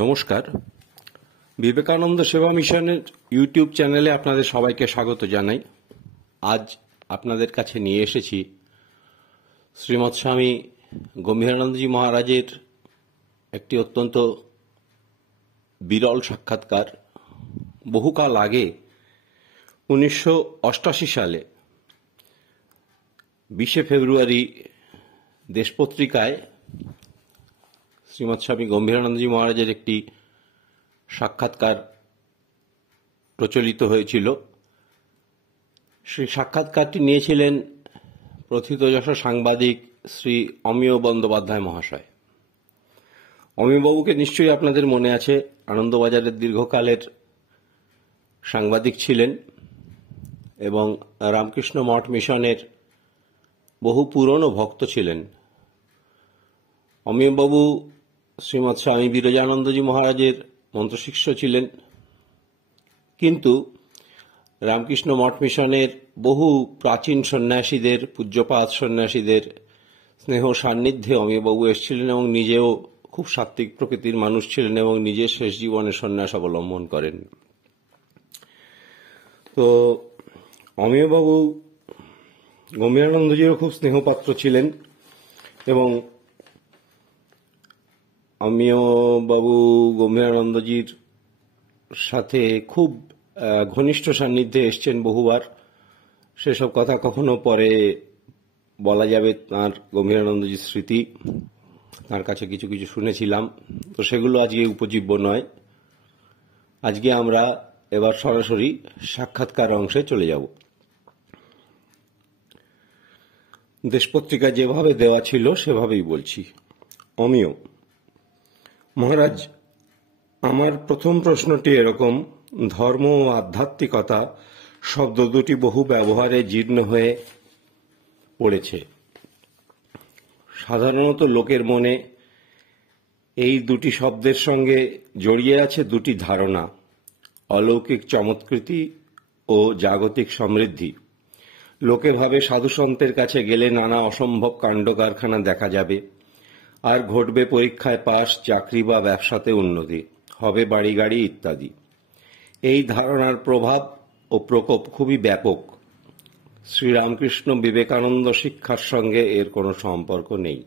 নমস্কার। বিবেকানন্দ সেবা মিশনের ইউটিউব চ্যানেলে আপনাদের সবাইকে স্বাগত জানাই। আজ আপনাদের কাছে নিয়ে এসেছি শ্রীমৎ স্বামী গম্ভীরানন্দজি মহারাজের একটি অত্যন্ত বিরল সাক্ষাৎকার। বহুকাল আগে 1988 সালে 20 ফেব্রুয়ারি দেশপত্রিকায় শ্রীমৎ স্বামী গম্ভীরানন্দজি মহারাজের একটি সাক্ষাৎকার প্রচলিত হয়েছিল। সেই সাক্ষাৎকারটি নিয়েছিলেন প্রথিতযশা সাংবাদিক শ্রী অমিয় বন্দ্যোপাধ্যায় মহাশয়। অমিয়বাবুকে নিশ্চয়ই আপনাদের মনে আছে, আনন্দবাজারের দীর্ঘকালের সাংবাদিক ছিলেন এবং রামকৃষ্ণ মঠ মিশনের বহু পুরনো ভক্ত ছিলেন। অমিয়বাবু শ্রীমৎ স্বামী বিরজানন্দজি মহারাজের মন্ত্রশিষ্য ছিলেন, কিন্তু রামকৃষ্ণ মঠ মিশনের বহু প্রাচীন সন্ন্যাসীদের, পূজ্যপাদ সন্ন্যাসীদের স্নেহ সান্নিধ্যে অমিয়বাবু এসেছিলেন এবং নিজেও খুব সাত্ত্বিক প্রকৃতির মানুষ ছিলেন এবং নিজের শেষ জীবনে সন্ন্যাস অবলম্বন করেন। তো অমিয়বাবু গম্ভীরানন্দজিরও খুব স্নেহপাত্র ছিলেন এবং অমিয়বাবু গম্ভীরানন্দজির সাথে খুব ঘনিষ্ঠ সান্নিধ্যে এসছেন বহুবার। সেসব কথা কখনো পরে বলা যাবে। তাঁর গম্ভীরানন্দজির স্মৃতি, তাঁর কাছে কিছু কিছু শুনেছিলাম, তো সেগুলো আজকে উপজীব্য নয়। আজকে আমরা এবার সরাসরি সাক্ষাৎকার অংশে চলে যাব। দেশপত্রিকা যেভাবে দেওয়া ছিল সেভাবেই বলছি। অমিয়: মহারাজ, আমার প্রথম প্রশ্নটি এরকম: ধর্ম ও আধ্যাত্মিকতা শব্দ দুটি বহু ব্যবহারে জীর্ণ হয়ে পড়েছে। সাধারণত লোকের মনে এই দুটি শব্দের সঙ্গে জড়িয়ে আছে দুটি ধারণা: অলৌকিক চমৎকৃতি ও জাগতিক সমৃদ্ধি। লোকে ভাবে সাধুসন্তের কাছে গেলে নানা অসম্ভব কাণ্ড কারখানা দেখা যাবে, আর ঘটবে পরীক্ষায় পাস, চাকরি বা ব্যবসাতে উন্নতি, হবে বাড়ি গাড়ি ইত্যাদি। এই ধারণার প্রভাব ও প্রকোপ খুবই ব্যাপক। শ্রীরামকৃষ্ণ বিবেকানন্দ শিক্ষার সঙ্গে এর কোনো সম্পর্ক নেই।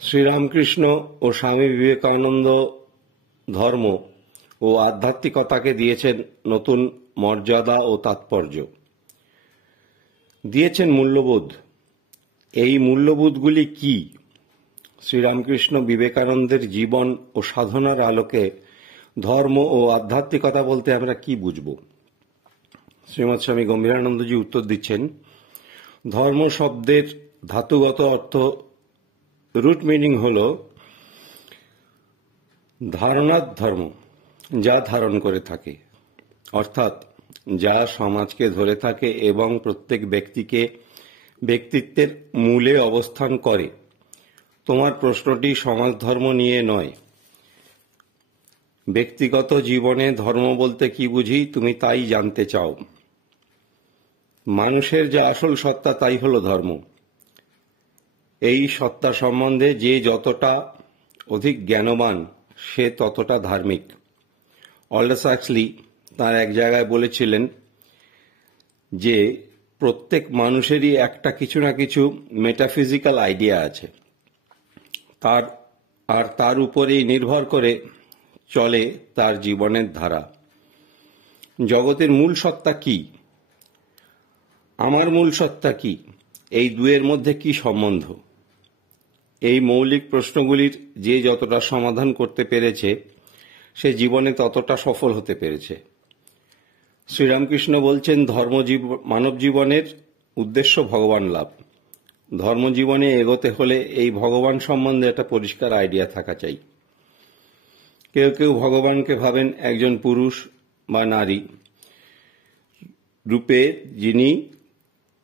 শ্রীরামকৃষ্ণ ও স্বামী বিবেকানন্দ ধর্ম ও আধ্যাত্মিকতাকে দিয়েছেন নতুন মর্যাদা ও তাৎপর্য, দিয়েছেন মূল্যবোধ। এই মূল্যবোধগুলি কি? শ্রীরামকৃষ্ণ বিবেকানন্দের জীবন ও সাধনার আলোকে ধর্ম ও আধ্যাত্মিকতা বলতে আমরা কি বুঝব? শ্রীমৎ স্বামী গম্ভীরানন্দজি উত্তর দিচ্ছেন, ধর্ম শব্দের ধাতুগত অর্থ, রুট মিনিং হল ধারণার ধর্ম, যা ধারণ করে থাকে, অর্থাৎ যা সমাজকে ধরে থাকে এবং প্রত্যেক ব্যক্তিকে ব্যক্তিত্বের মূলে অবস্থান করে। তোমার প্রশ্নটি সমাজ ধর্ম নিয়ে নয়। ব্যক্তিগত জীবনে ধর্ম বলতে কি বুঝি তুমি তাই জানতে চাও। মানুষের যে আসল সত্তা তাই হল ধর্ম। এই সত্তা সম্বন্ধে যে যতটা অধিক জ্ঞানবান সে ততটা ধার্মিক। অল্ডাস হাক্সলি তাঁর এক জায়গায় বলেছিলেন যে প্রত্যেক মানুষেরই একটা কিছু না কিছু মেটাফিজিক্যাল আইডিয়া আছে, তার উপরেই নির্ভর করে চলে তার জীবনের ধারা। জগতের মূল সত্তা কি? আমার মূল সত্তা কি? এই দুয়ের মধ্যে কি সম্বন্ধ? এই মৌলিক প্রশ্নগুলির যে যতটা সমাধান করতে পেরেছে সে জীবনে ততটা সফল হতে পেরেছে। শ্রীরামকৃষ্ণ বলছেন, মানব জীবনের উদ্দেশ্য ভগবান লাভ। ধর্মজীবনে এগোতে হলে এই ভগবান সম্বন্ধে একটা পরিষ্কার আইডিয়া থাকা চাই। কেউ কেউ ভগবানকে ভাবেন একজন পুরুষ বা নারী রূপে, যিনি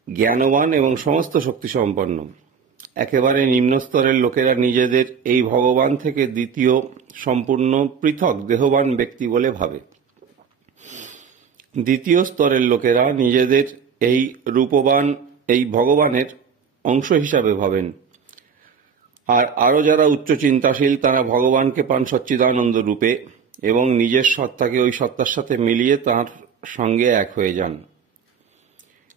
জ্ঞানবান এবং সমস্ত শক্তি সম্পন্ন। একেবারে নিম্ন স্তরের লোকেরা নিজেদের এই ভগবান থেকে দ্বিতীয়, সম্পূর্ণ পৃথক দেহবান ব্যক্তি বলে ভাবে। দ্বিতীয় স্তরের লোকেরা নিজেদের এই রূপবান, এই ভগবানের অংশ হিসাবে ভাবেন। আর আরও যারা উচ্চ চিন্তাশীল তারা ভগবানকে পান সচ্চিদানন্দ রূপে এবং নিজের সত্তাকে ওই সত্তার সাথে মিলিয়ে তাঁর সঙ্গে এক হয়ে যান।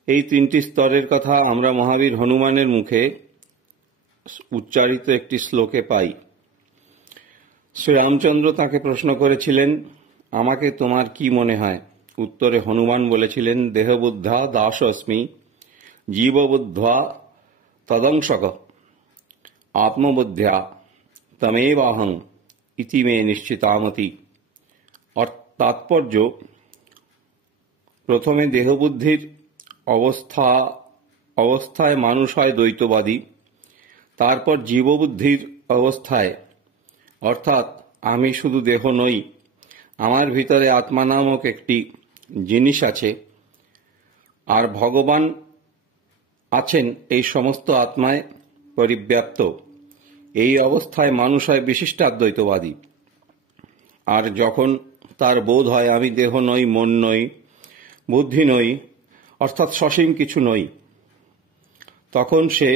এই তিনটি স্তরের কথা আমরা মহাবীর হনুমানের মুখে উচ্চারিত একটি শ্লোকে পাই। শ্রীরামচন্দ্র তাঁকে প্রশ্ন করেছিলেন, আমাকে তোমার কি মনে হয়? উত্তরে হনুমান বলেছিলেন, দেহবুদ্ধা দাস অস্মি, জীববুদ্ধা তদংশক, আত্মবুদ্ধ্যা তমেবাহং ইতি মে নিশ্চিতামতি। তাৎপর্য, প্রথমে দেহবুদ্ধির অবস্থায় মানুষ হয় দ্বৈতবাদী, তারপর জীববুদ্ধির অবস্থায়, অর্থাৎ আমি শুধু দেহ নই, আমার ভিতরে আত্মা নামক একটি জিনিস আছে আর ভগবান আছেন এই সমস্ত আত্মায় পরিব্যাপ্ত। এই অবস্থায় মানুষ হয় বিশিষ্টাদ্বৈতবাদী। আর যখন তার বোধ হয় আমি দেহ নই, মন নই, বুদ্ধি নই, অর্থাৎ সসীম কিছু নই, তখন সে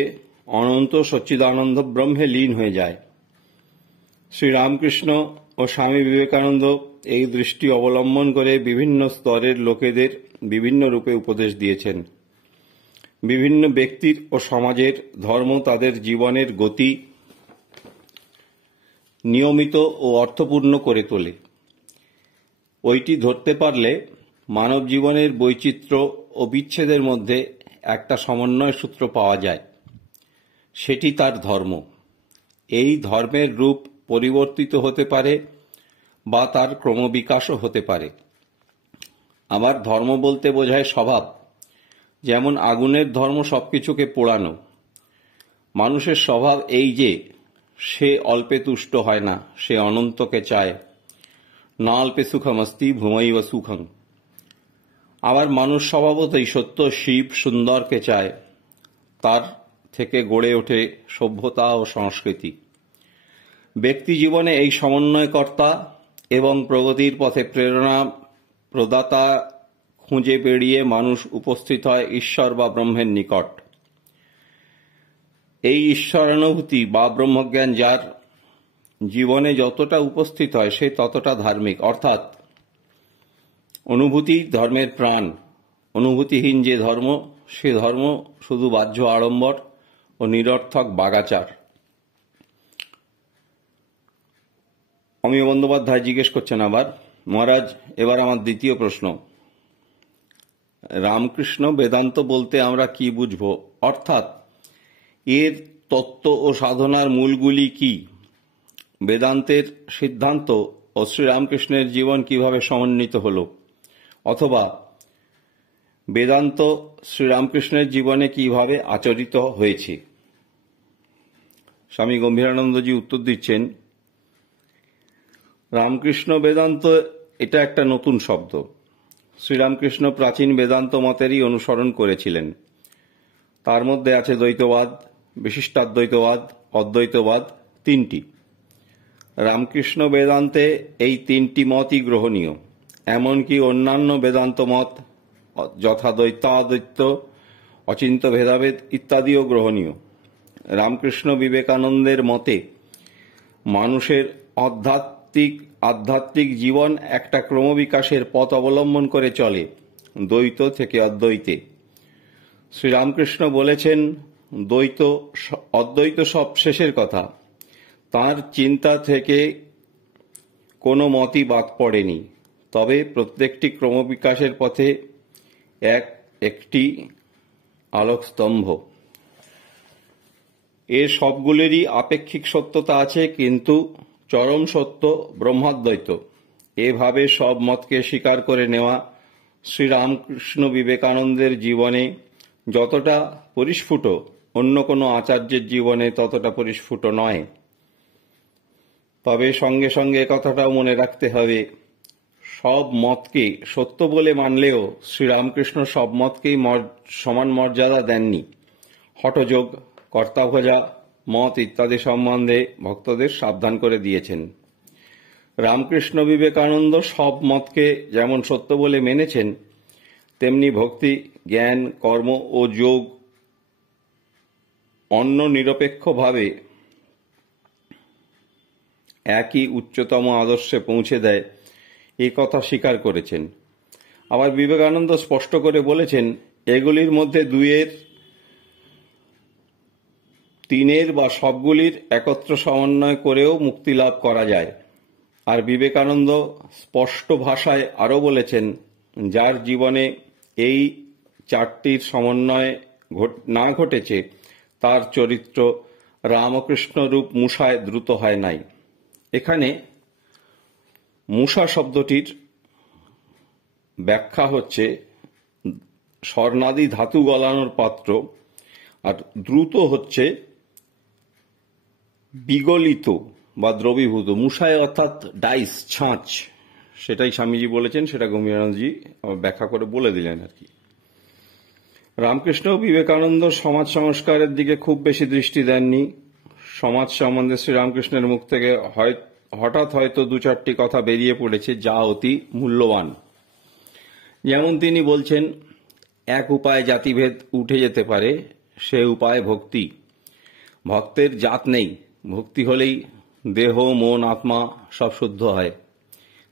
অনন্ত সচ্চিদানন্দ ব্রহ্মে লীন হয়ে যায়। শ্রীরামকৃষ্ণ ও স্বামী বিবেকানন্দ এই দৃষ্টি অবলম্বন করে বিভিন্ন স্তরের লোকেদের বিভিন্ন রূপে উপদেশ দিয়েছেন। বিভিন্ন ব্যক্তির ও সমাজের ধর্ম তাদের জীবনের গতি নিয়মিত ও অর্থপূর্ণ করে তোলে। ওইটি ধরতে পারলে মানব জীবনের বৈচিত্র্য ও বিচ্ছেদের মধ্যে একটা সমন্বয় সূত্র পাওয়া যায়, সেটি তার ধর্ম। এই ধর্মের রূপ পরিবর্তিত হতে পারে বা তার ক্রমবিকাশও হতে পারে। আবার ধর্ম বলতে বোঝায় স্বভাব, যেমন আগুনের ধর্ম সবকিছুকে পোড়ানো। মানুষের স্বভাব এই যে সে অল্পে তুষ্ট হয় না, সে অনন্তকে চায়। না অল্পে সুখমস্তি ভূমৈব সুখং। আবার মানুষ স্বভাবতই সত্য, শিব, সুন্দরকে চায়। তার থেকে গড়ে ওঠে সভ্যতা ও সংস্কৃতি। ব্যক্তি জীবনে এই সমন্বয়কর্তা এবং প্রগতির পথে প্রেরণা প্রদাতা খুঁজে বেরিয়ে মানুষ উপস্থিত হয় ঈশ্বর বা ব্রহ্মের নিকট। এই ঈশ্বরানুভূতি বা ব্রহ্মজ্ঞান যার জীবনে যতটা উপস্থিত হয় সে ততটা ধার্মিক, অর্থাৎ অনুভূতি ধর্মের প্রাণ। অনুভূতিহীন যে ধর্ম, সে ধর্ম শুধু বাহ্য আড়ম্বর ও নিরর্থক বাগাচার। অমিয় বন্দ্যোপাধ্যায় জিজ্ঞেস করছেন আবার, মহারাজ এবার আমার দ্বিতীয় প্রশ্ন, রামকৃষ্ণ বেদান্ত বলতে আমরা কি বুঝব? অর্থাৎ এর তত্ত্ব ও সাধনার মূলগুলি কি? বেদান্তের সিদ্ধান্ত ও শ্রীরামকৃষ্ণের জীবন কিভাবে সমন্বিত হল? অথবা বেদান্ত শ্রীরামকৃষ্ণের জীবনে কিভাবে আচরিত হয়েছে? স্বামী গম্ভীরানন্দজি উত্তর দিচ্ছেন, রামকৃষ্ণ বেদান্ত এটা একটা নতুন শব্দ। শ্রীরামকৃষ্ণ প্রাচীন বেদান্ত মতেরই অনুসরণ করেছিলেন। তার মধ্যে আছে দ্বৈতবাদ, বিশিষ্টাদ্বৈতবাদ, অদ্বৈতবাদ, তিনটি। রামকৃষ্ণ বেদান্তে এই তিনটি মতই গ্রহণীয়। এমনকি অন্যান্য বেদান্ত মত যথা দ্বৈতাদ্বৈত, অচিন্ত ভেদাভেদ ইত্যাদিও গ্রহণীয়। রামকৃষ্ণ বিবেকানন্দের মতে মানুষের আধ্যাত্মিক জীবন একটা ক্রমবিকাশের পথ অবলম্বন করে চলে, দ্বৈত থেকে অদ্বৈতে। শ্রীরামকৃষ্ণ বলেছেন, অদ্বৈত সব শেষের কথা। তাঁর চিন্তা থেকে কোনো মতই বাদ পড়েনি, তবে প্রত্যেকটি ক্রমবিকাশের পথে একটি আলোকস্তম্ভ। এর সবগুলিরই আপেক্ষিক সত্যতা আছে, কিন্তু চরম সত্য ব্রহ্মাদ্বৈত। এভাবে সব মতকে স্বীকার করে নেওয়া শ্রীরামকৃষ্ণ বিবেকানন্দের জীবনে যতটা পরিস্ফুট, অন্য কোনো আচার্যের জীবনে ততটা পরিস্ফুট নয়। তবে সঙ্গে সঙ্গে কথাটাও মনে রাখতে হবে, সব মতকে সত্য বলে মানলেও শ্রীরামকৃষ্ণ সব মতকেই সমান মর্যাদা দেননি। হঠযোগ, কর্তাভোজা মত ইত্যাদি সম্বন্ধে ভক্তদের সাবধান করে দিয়েছেন। রামকৃষ্ণ বিবেকানন্দ সব মতকে যেমন সত্য বলে মেনেছেন, তেমনি ভক্তি, জ্ঞান, কর্ম ও যোগ অন্য নিরপেক্ষভাবে একই উচ্চতম আদর্শে পৌঁছে দেয় এ কথা স্বীকার করেছেন। আবার বিবেকানন্দ স্পষ্ট করে বলেছেন, এগুলির মধ্যে দুইয়ের, তিনের বা সবগুলির একত্র সমন্বয় করেও মুক্তি লাভ করা যায়। আর বিবেকানন্দ স্পষ্ট ভাষায় আরও বলেছেন, যার জীবনে এই চারটির সমন্বয় না ঘটেছে তার চরিত্র রামকৃষ্ণ রূপ মূষায় দ্রুত হয় নাই। এখানে মূষা শব্দটির ব্যাখ্যা হচ্ছে স্বর্ণাদি ধাতু গলানোর পাত্র, আর দ্রুত হচ্ছে বিগলিত বা দ্রবীভূত। মূষায় অর্থাৎ ডাইস, ছাঁচ, সেটাই স্বামীজি বলেছেন, সেটা গম্ভীরানন্দজি ব্যাখ্যা করে বলে দিলেন আর কি। রামকৃষ্ণ বিবেকানন্দ সমাজ সংস্কারের দিকে খুব বেশি দৃষ্টি দেননি। সমাজ সম্বন্ধে শ্রীরামকৃষ্ণের মুখ থেকে হঠাৎ হয়তো দু চারটি কথা বেরিয়ে পড়েছে, যা অতি মূল্যবান। যেমন তিনি বলছেন, এক উপায় জাতিভেদ উঠে যেতে পারে, সে উপায় ভক্তি। ভক্তের জাত নেই, ভক্তি হলেই দেহ মন আত্মা সব শুদ্ধ হয়।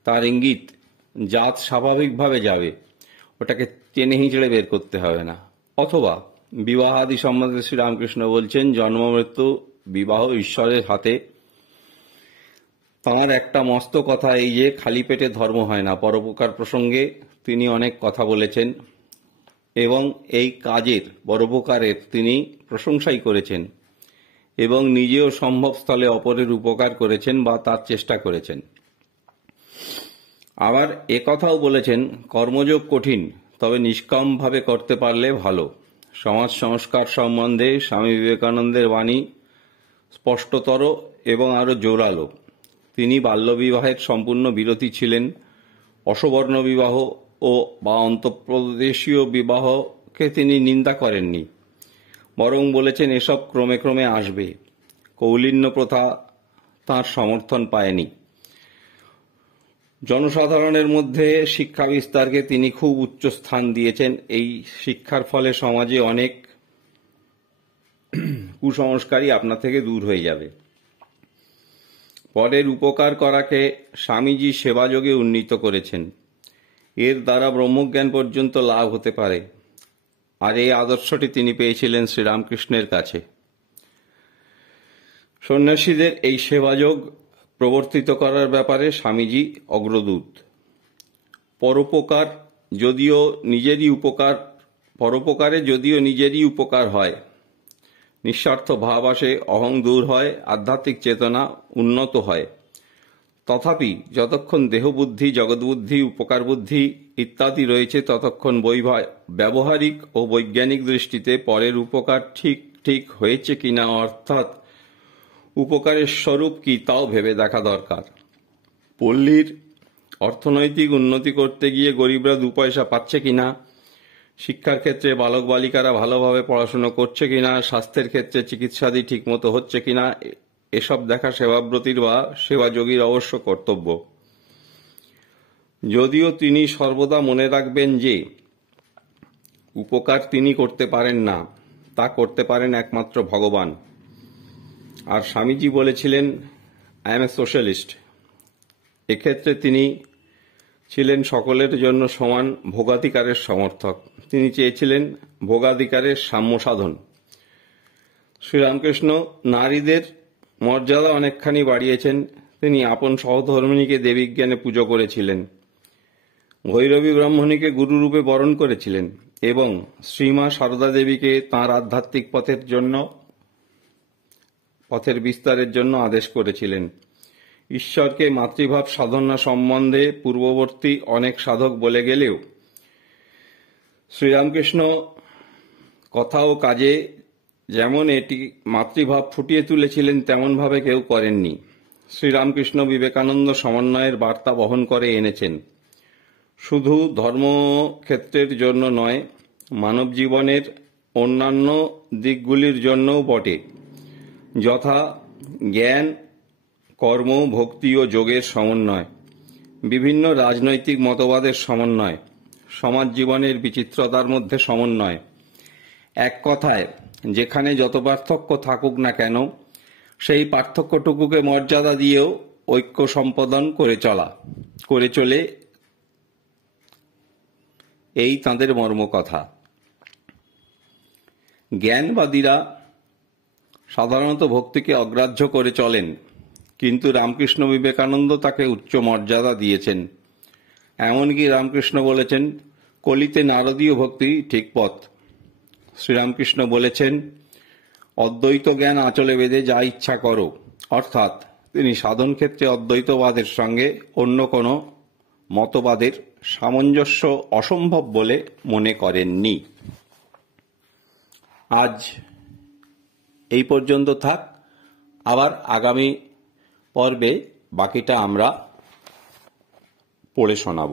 তার ইঙ্গিত জাত স্বাভাবিকভাবে যাবে, ওটাকে টেনে হিঁচড়ে বের করতে হবে না। অথবা বিবাহ আদি সম্বন্ধে শ্রীরামকৃষ্ণ বলছেন, জন্ম মৃত্যু বিবাহ ঈশ্বরের হাতে। তাঁর একটা মস্ত কথা এই যে খালি পেটে ধর্ম হয় না। পরোপকার প্রসঙ্গে তিনি অনেক কথা বলেছেন এবং এই কাজের পরোপকারের তিনি প্রশংসাই করেছেন এবং নিজেও সম্ভবস্থলে অপরের উপকার করেছেন বা তার চেষ্টা করেছেন। আবার একথাও বলেছেন, কর্মযোগ কঠিন, তবে নিষ্কামভাবে করতে পারলে ভালো। সমাজ সংস্কার সম্বন্ধে স্বামী বিবেকানন্দের বাণী স্পষ্টতর এবং আরও জোরালো। তিনি বাল্যবিবাহের সম্পূর্ণ বিরোধী ছিলেন। অসবর্ণ বিবাহ ও বা অন্তঃপ্রদেশীয় বিবাহকে তিনি নিন্দা করেননি, বরং বলেছেন এসব ক্রমে ক্রমে আসবে। কৌলীন্য প্রথা তাঁর সমর্থন পায়নি। জনসাধারণের মধ্যে শিক্ষা বিস্তারকে তিনি খুব উচ্চ স্থান দিয়েছেন। এই শিক্ষার ফলে সমাজে অনেক কুসংস্কারই আপনা থেকে দূর হয়ে যাবে। পরের উপকার করাকে স্বামীজি সেবাযোগে উন্নীত করেছেন। এর দ্বারা ব্রহ্মজ্ঞান পর্যন্ত লাভ হতে পারে, আর এই আদর্শটি তিনি পেয়েছিলেন শ্রীরামকৃষ্ণের কাছে। সন্ন্যাসীদের এই সেবাযোগ প্রবর্তিত করার ব্যাপারে স্বামীজি অগ্রদূত। পরোপকারে যদিও নিজেরই উপকার হয়, নিঃস্বার্থ ভাব আসে, অহং দূর হয়, আধ্যাত্মিক চেতনা উন্নত হয়, তথাপি যতক্ষণ দেহবুদ্ধি, জগৎবুদ্ধি, উপকার বুদ্ধি ইত্যাদি রয়েছে, ততক্ষণ ব্যবহারিক ও বৈজ্ঞানিক দৃষ্টিতে পরের উপকার ঠিক হয়েছে কিনা, অর্থাৎ উপকারের স্বরূপ কি, তাও ভেবে দেখা দরকার। পল্লীর অর্থনৈতিক উন্নতি করতে গিয়ে গরিবরা 2 পয়সা পাচ্ছে কিনা, শিক্ষার ক্ষেত্রে বালক বালিকারা ভালোভাবে পড়াশোনা করছে কিনা, স্বাস্থ্যের ক্ষেত্রে চিকিৎসাদি ঠিকমতো হচ্ছে কিনা, এসব দেখা সেবাব্রতীর বা সেবাযোগীর অবশ্য কর্তব্য। যদিও তিনি সর্বদা মনে রাখবেন যে উপকার তিনি করতে পারেন না, তা করতে পারেন একমাত্র ভগবান। আর স্বামীজি বলেছিলেন, আই এম এ সোশ্যালিস্ট। এক্ষেত্রে তিনি ছিলেন সকলের জন্য সমান ভোগাধিকারের সমর্থক। তিনি চেয়েছিলেন ভোগাধিকারের সাম্য সাধন। শ্রীরামকৃষ্ণ নারীদের মর্যাদা অনেকখানি বাড়িয়েছেন। তিনি আপন সহধর্মিণীকে দেবীজ্ঞানে পুজো করেছিলেন, ভৈরবী ব্রাহ্মণীকে গুরুরূপে বরণ করেছিলেন এবং শ্রীমা সারদা দেবীকে তাঁর আধ্যাত্মিক পথের বিস্তারের জন্য আদেশ করেছিলেন। ঈশ্বরকে মাতৃভাব সাধনা সম্বন্ধে পূর্ববর্তী অনেক সাধক বলে গেলেও শ্রীরামকৃষ্ণ কথা ও কাজে যেমন এটি মাতৃভাব ফুটিয়ে তুলেছিলেন, তেমনভাবে কেউ করেননি। শ্রীরামকৃষ্ণ বিবেকানন্দ সমন্বয়ের বার্তা বহন করে এনেছেন, শুধু ধর্মক্ষেত্রের জন্য নয়, মানব জীবনের অন্যান্য দিকগুলির জন্যও বটে, যথা জ্ঞান, কর্ম, ভক্তি ও যোগের সমন্বয়, বিভিন্ন রাজনৈতিক মতবাদের সমন্বয়, সমাজ জীবনের বিচিত্রতার মধ্যে সমন্বয়। এক কথায়, যেখানে যত পার্থক্য থাকুক না কেন, সেই পার্থক্যটুকুকে মর্যাদা দিয়েও ঐক্য সম্পাদন করে চলে এই তাঁদের মর্মকথা। জ্ঞানবাদীরা সাধারণত ভক্তিকে অগ্রাহ্য করে চলেন, কিন্তু রামকৃষ্ণ বিবেকানন্দ তাকে উচ্চ মর্যাদা দিয়েছেন। এমনকি রামকৃষ্ণ বলেছেন, কলিতে নারদীয় ভক্তি ঠিক পথ। শ্রীরামকৃষ্ণ বলেছেন, অদ্বৈত জ্ঞান আঁচলে বেঁধে যা ইচ্ছা করো, অর্থাৎ তিনি সাধন ক্ষেত্রে অদ্বৈতবাদের সঙ্গে অন্য কোনো মতবাদের সামঞ্জস্য অসম্ভব বলে মনে করেননি। আজ এই পর্যন্ত থাক, আবার আগামী পর্বে বাকিটা আমরা পড়ে শোনাব।